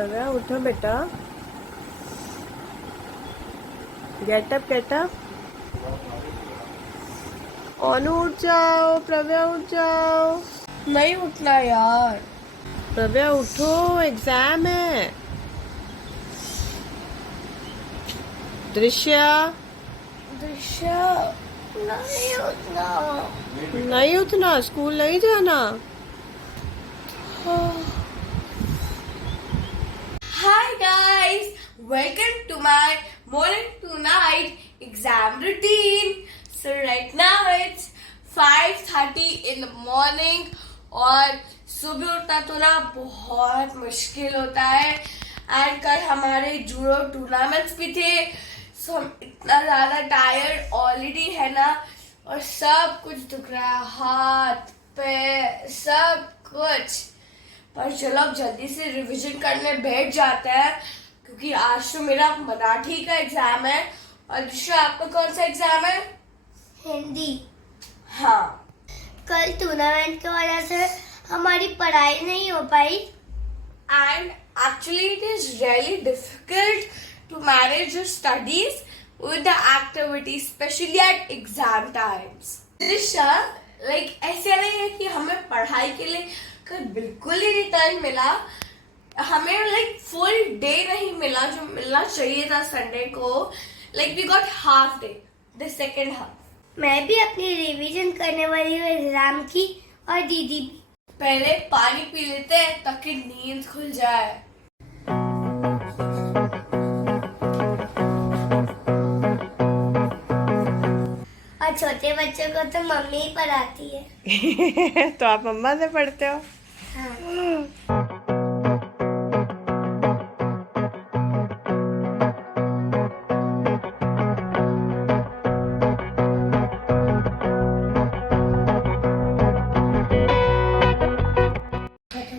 प्रव्या उठो बेटा, गेटअप। अनु उठ जाओ, प्रव्या उठ जाओ। नहीं उठना यार। प्रव्या उठो, एग्जाम है। दृश्य नहीं उठना। नहीं उठना, स्कूल नहीं जाना। Hi guys, welcome to my morning to night exam routine. So right now it's 5:30 in the morning और सुबह उठना तो ना बहुत मुश्किल होता है। एंड कल हमारे जूडो टूर्नामेंट्स भी थे, सो हम इतना ज्यादा टायर्ड ऑलरेडी है ना, और सब कुछ दुख रहा है, हाथ पैर सब कुछ। पर चलो अब जल्दी से रिवीजन करने बैठ जाते हैं, क्योंकि आज तो मेरा मराठी का एग्जाम है। और दूसरा आपका कौन सा एग्जाम है? हिंदी। हाँ, कल टूर्नामेंट की वजह से हमारी पढ़ाई नहीं हो पाई। and actually it is really difficult to manage your studies with the activities, especially at exam times. Disha, like ऐसे नहीं है कि हमें पढ़ाई के लिए कल बिल्कुल ही नहीं टाइम मिला। हमें like full day नहीं मिला जो मिलना चाहिए था संडे को। Like we got half day, the second half. मैं भी अपनी रिवीजन करने वाली हूँ एग्जाम की, और दीदी भी। पहले पानी पी लेते हैं ताकि नींद खुल जाए। और छोटे बच्चों को तो मम्मी ही पढ़ाती है। तो आप मम्मा से पढ़ते हो? हाँ।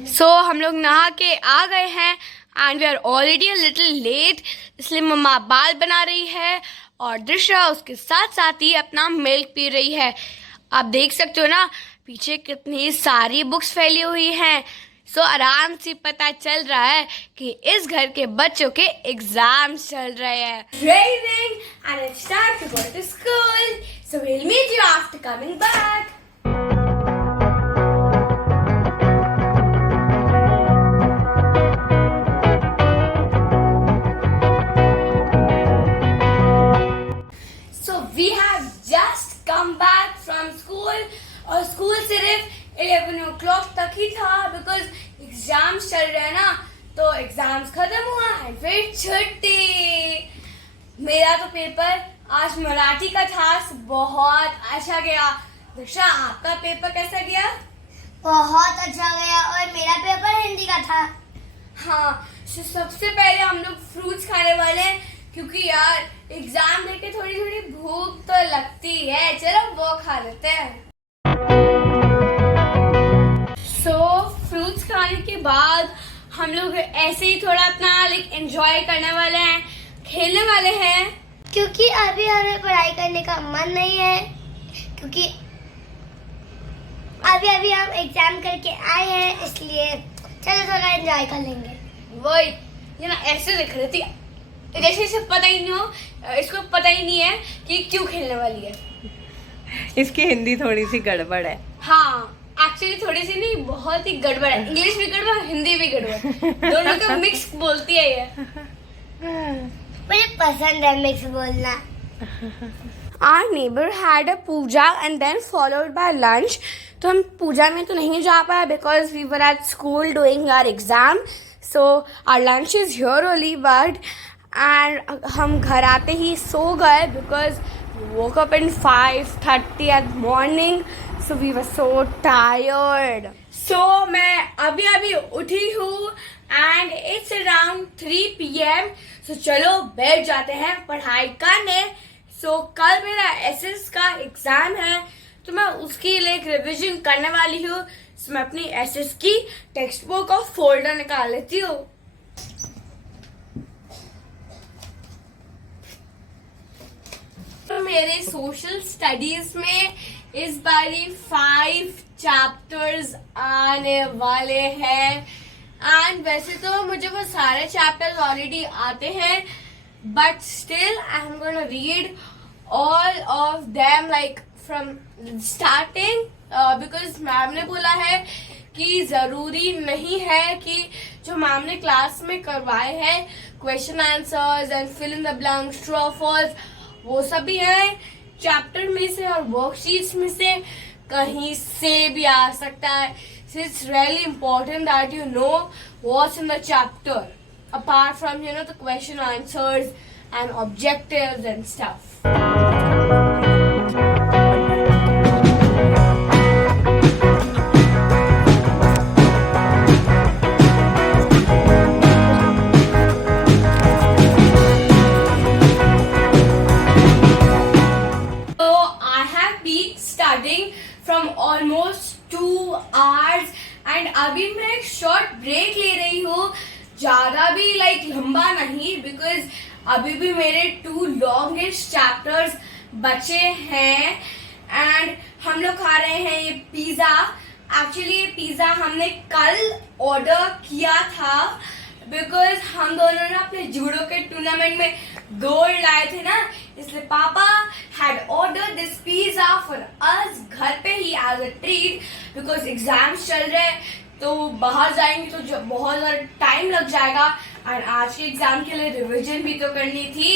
सो हम लोग नहा के आ गए हैं and we are already a little late, इसलिए मम्मा बाल बना रही है और दृश्या उसके साथ साथ ही अपना मिल्क पी रही है। आप देख सकते हो ना पीछे कितनी सारी बुक्स फैली हुई हैं। सो आराम से पता चल रहा है कि इस घर के बच्चों के एग्जाम्स चल रहे हैं। Raining and it's time to go to school. So we'll meet you after coming back. We have just come back from school और स्कूल सिर्फ 11 o'clock तक ही था, बिकॉज एग्जाम्स चल रहे हैं ना, तो एग्जाम्स खत्म हुआ है फिर छुट्टी। मेरा तो पेपर आज मराठी का था, बहुत अच्छा गया। दीक्षा, आपका पेपर कैसा गया? बहुत अच्छा गया, और मेरा पेपर हिंदी का था। हाँ, तो सबसे पहले हम लोग फ्रूट्स खाने वाले हैं, क्योंकि यार एग्जाम देके थोड़ी थोड़ी भूख तो लगती है। चलो वो खा लेते हैं। सो फ्रूट्स खाने के बाद हम लोग ऐसे ही थोड़ा अपना लाइक एंजॉय करने वाले हैं, खेलने वाले हैं, क्योंकि अभी हमें पढ़ाई करने का मन नहीं है, क्योंकि अभी हम एग्जाम करके आए हैं, इसलिए चलो थोड़ा एंजॉय कर लेंगे। वही ये ना ऐसे दिख रही थी, जैसे इसे पता ही नहीं हो, इसको पता ही नहीं है कि क्यों खेलने वाली है। इसकी हिंदी थोड़ी सी गड़बड़ है। हाँ, एक्चुअली थोड़ी सी नहीं, बहुत ही गड़बड़ है। इंग्लिश भी गड़बड़, हिंदी भी गड़बड़, दोनों का मिक्स बोलती है ये। मुझे पसंद है मिक्स बोलना। Our neighbor had a puja and then followed by lunch. तो हम पूजा में तो नहीं जा पाए because we were at school doing our exam. So our lunch is here only, but and हम घर आते ही सो गए because we woke up in 5:30 at morning. So we were so tired. So मैं अभी उठी हूँ and it's around 3 PM. So चलो बैठ जाते हैं पढ़ाई करने। So कल मेरा एसएस का एग्जाम है, तो मैं उसकी लिए एक रिविजन करने वाली हूँ। So मैं अपनी एसएस की टेक्स्ट बुक और फोल्डर निकाल लेती हूँ। तो मेरे सोशल स्टडीज में इस बारी 5 चैप्टर्स आने वाले हैं एंड वैसे तो मुझे वो सारे चैप्टर्स ऑलरेडी आते हैं, but still I am gonna read all of them like from starting, because ma'am ने बोला है कि जरूरी नहीं है कि जो मैम ने क्लास में करवाए हैं question answers and fill in the blanks, true और फॉल्स, वो सब भी है चैप्टर में से और वर्कशीट्स में से कहीं से भी आ सकता है. So it's really important that you know what's in the chapter apart from the question answers and objectives and stuff. So I have been studying from almost 2 hours and अभी मैं एक शॉर्ट ब्रेक ले रही हूँ, ज्यादा भी like लंबा नहीं, बिकॉज अभी भी मेरे 2 लॉन्गेस्ट चैप्टर्स बचे हैं. एंड हम लोग खा रहे हैं ये पिज्जा. एक्चुअली ये पिज्जा हमने कल ऑर्डर किया था बिकॉज हम दोनों ने अपने जूडो के टूर्नामेंट में गोल्ड लाए थे ना, इसलिए पापा had order this pizza for us घर पे ही as a treat, because exams चल रहे हैं तो बाहर जाएंगे तो बहुत ज्यादा टाइम लग जाएगा एंड आज के एग्जाम के लिए रिवीजन भी तो करनी थी.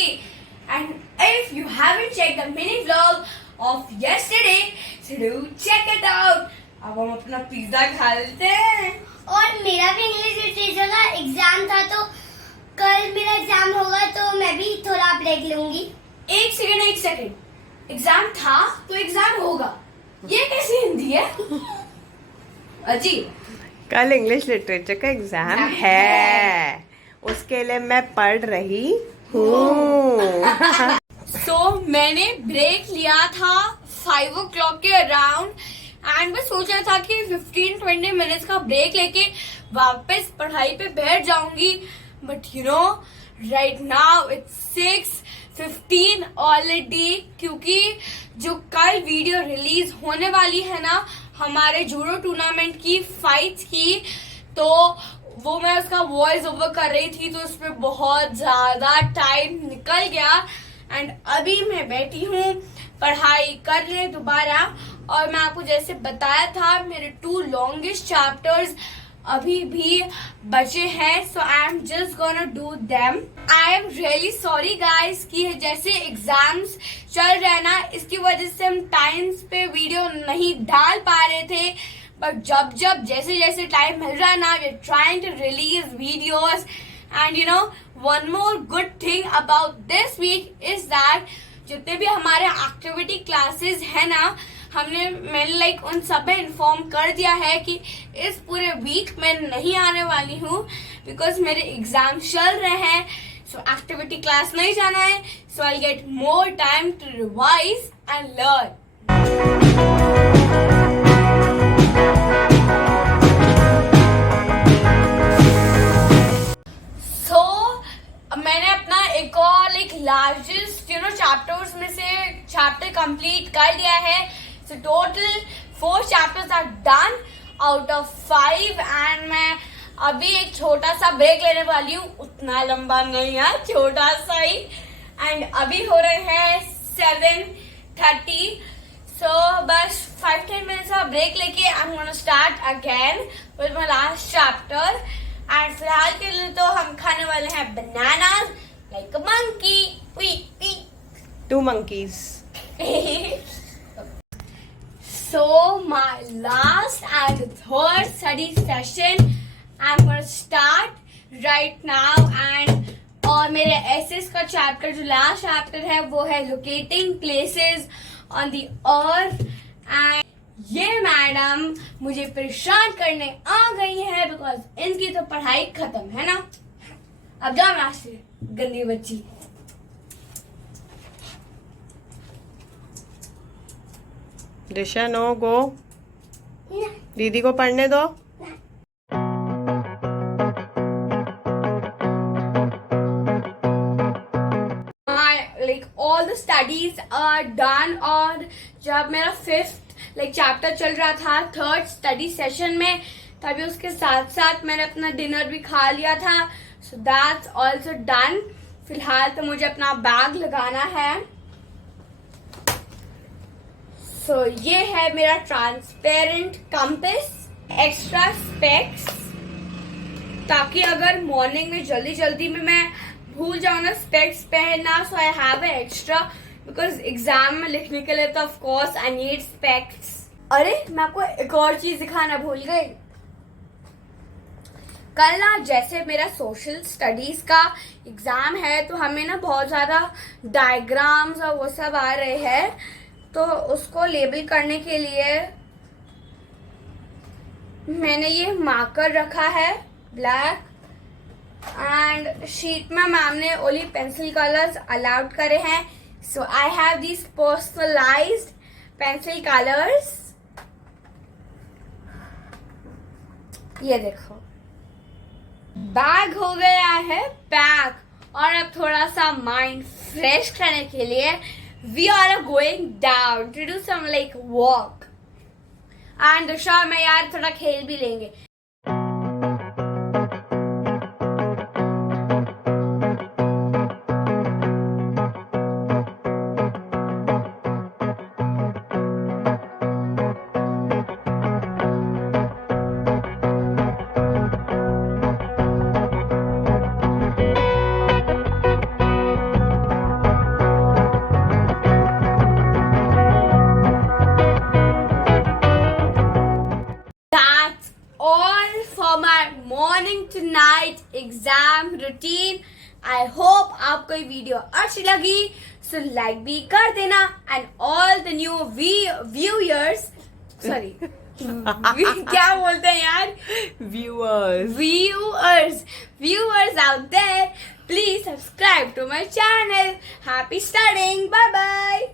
And if you haven't check the mini vlog of yesterday so do check it out. अब हम अपना पिज्जा खा लेते हैं. और मेरा भी इंग्लिश लिटरेचर का एग्जाम था, तो कल मेरा एग्जाम होगा तो मैं भी थोड़ा ब्रेक लूंगी. एक सेकंड, एग्जाम था तो एग्जाम होगा, ये कैसी हिंदी है अजीब. कल इंग्लिश लिटरेचर का एग्जाम है, उसके लिए मैं पढ़ रही हूँ. सो मैंने ब्रेक लिया था 5 o'clock के अराउंड एंड मैं सोच रहा था कि 15-20 मिनट्स का ब्रेक लेके वापस पढ़ाई पे बैठ जाऊंगी, but right now it's 6:15 already, क्योंकि जो कल वीडियो रिलीज होने वाली है ना हमारे जूडो टूर्नामेंट की फाइट्स की, तो वो मैं उसका वॉइस ओवर कर रही थी, तो उसमें बहुत ज्यादा टाइम निकल गया. एंड अभी मैं बैठी हूँ पढ़ाई करने दोबारा, और मैं आपको जैसे बताया था मेरे 2 लॉन्गेस्ट चैप्टर्स अभी भी बचे हैं, so I am just gonna do them. I am really sorry guys कि जैसे एग्जाम्स चल रहे हैं ना, इसकी वजह से हम टाइम्स पे वीडियो नहीं डाल पा रहे थे, बट जब जैसे जैसे टाइम मिल रहा है ना, we are trying to release videos. And one more good thing about this week is that जितने भी हमारे एक्टिविटी क्लासेस है ना, मैंने लाइक उन सब में इन्फॉर्म कर दिया है कि इस पूरे वीक में नहीं आने वाली हूँ बिकॉज मेरे एग्जाम चल रहे हैं. सो एक्टिविटी क्लास नहीं जाना है, so I get more time to revise and learn. मैंने अपना एक और लाइक लार्जेस्ट चैप्टर्स में से चैप्टर कंप्लीट कर दिया है. So total 4 chapters are done out of 5 and मैं अभी एक छोटा सा ब्रेक लेने वाली हूँ, उतना लंबा नहीं है, छोटा सा ही. एंड अभी हो रहे हैं 7:30, सो बस 5-10 मिनट्स का ब्रेक लेके I am gonna start again with my last chapter. And फिलहाल के लिए तो हम खाने वाले हैं bananas like a monkey. 2 monkeys. So my last and third study session I'm going to start right now. and और मेरे एसेस का चैप्टर जो लास्ट चैप्टर है वो है locating places on the earth. And ये मैडम मुझे परेशान करने आ गई है बिकॉज इनकी तो पढ़ाई खत्म है ना. अब जाओ यहाँ से गंदी बच्ची. दिशा नो गो, दीदी को पढ़ने दो. Like all the studies are done. और जब मेरा 5th चैप्टर चल रहा था 3rd स्टडी सेशन में, तभी उसके साथ साथ मैंने अपना डिनर भी खा लिया था. So that's also done. फिलहाल तो मुझे अपना बैग लगाना है. सो ये है मेरा ट्रांसपेरेंट कंपास, एक्स्ट्रा स्पेक्स, ताकि अगर मॉर्निंग में जल्दी जल्दी में मैं भूल जाऊँ ना स्पेक्स पहनना. So I have a extra, because exam में लिखने के लिए तो of course I need specs. अरे मैं आपको एक और चीज दिखाना भूल गई. कल ना जैसे मेरा सोशल स्टडीज का एग्जाम है तो हमें ना बहुत ज्यादा डायग्राम्स और वो सब आ रहे हैं. तो उसको लेबल करने के लिए मैंने ये मार्कर रखा है ब्लैक, एंड शीट में मैम ने ओनली पेंसिल कलर्स अलाउड करे हैं. So I have these personalised pencil colours. ये देखो, बैग हो गया है पैक. और अब थोड़ा सा माइंड फ्रेश करने के लिए we are going down to do some like walk. And Disha में यार थोड़ा खेल भी लेंगे. Morning to night exam routine. I hope आपको ये वीडियो अच्छी लगी. सो लाइक भी कर देना. And all the new viewers, sorry क्या बोलते हैं यार, viewers out there, please subscribe to my channel. Happy studying. Bye bye.